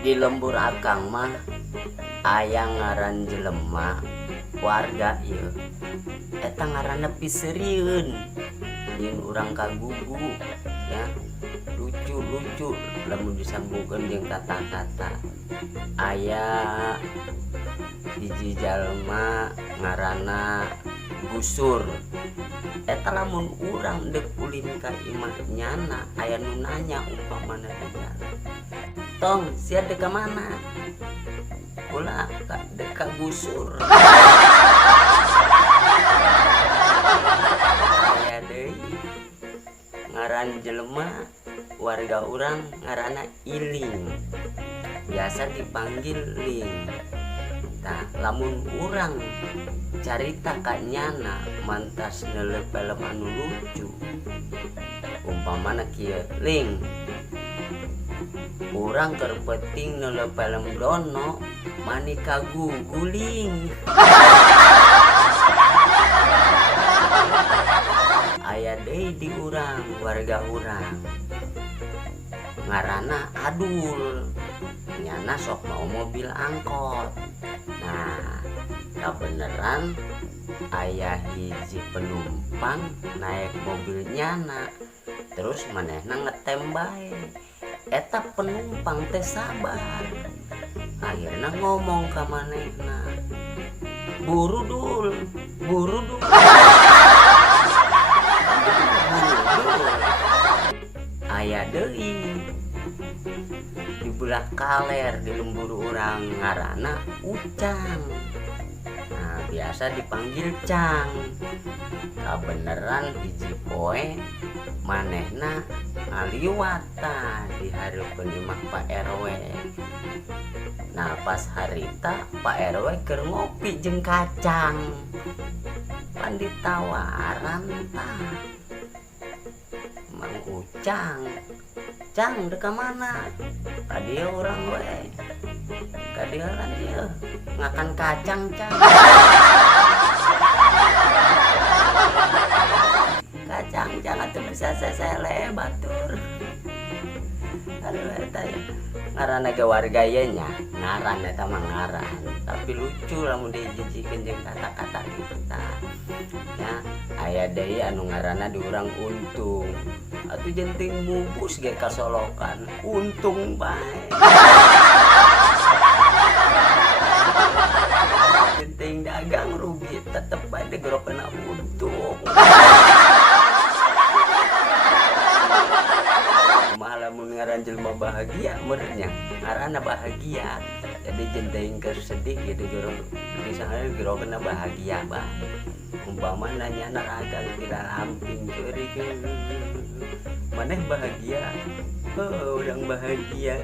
Di lembur akang mah aya ngaran jelema warga ieu eta ngaranna Piseureun jeung urang kagugu ya, lucu lamun disambungkeun jeung kata-kata. Aya hiji jalma ngaranna Gusur, eta lamun urang deuk ulin ka imah nyana aya nu nanya umpamana di jalan, "Tong, sia deuk ka mana?" "Ulah deuk ka Gusur." Aya deui ngaran jelema warga urang ngaranna Iling, biasa dipanggil Ling. Tah lamun urang carita ka nyana mantas neuleuh film anu lucu, umpamana kieu, "Ling, urang keur peuting neuleuh film Dono, mani kagugu Ling." Aya deui di urang warga urang ngaranna Adul, nyana sok mau mobil angkot. Nah, kabeneran aya hiji penumpang naik mobil nyana, terus manehna ngetem bae. Eta penumpang teh sabar, akhirna ngomong ka manehna, "Buru Dul, buru Dul." Aya deui di belah kaler di lembur urang ngaranna Ucang. Nah, biasa dipanggil Cang. Kabeneran hiji poe manehna ngaliwata dihareupeun imah Pak RW. Nah, pas harita Pak RW keur ngopi jeung Kacang. Pan ditawaran tah Mang Ucang, "Cang, deuk ka mana?" "Ka dieu urang we." "Ka dieu lan ieu ngakan kacang, Cang." "Kacang jangan tuh bisa sesele batur." Aduh eta ya ngaranna ge warga ieu nya, ngaran eta mah ngaran, tapi lucu lamun dijijikeun jeung kata-kata kitu tah. Ya, aya deui anu ngaranna di urang Untung. Atuh jenting mubus ge kasolokan, untung bae. Jenting dagang rugi tetep bae digorokna untung. Kumaha lamun ngaran jelema bahagia meureunnya, ngaranna Bahagia. Jadi jenting keur sedih gitu digorokna bahagia bae. Umpamana nyana ragang tidak lamping ceurik, maneh bahagia, urang bahagia.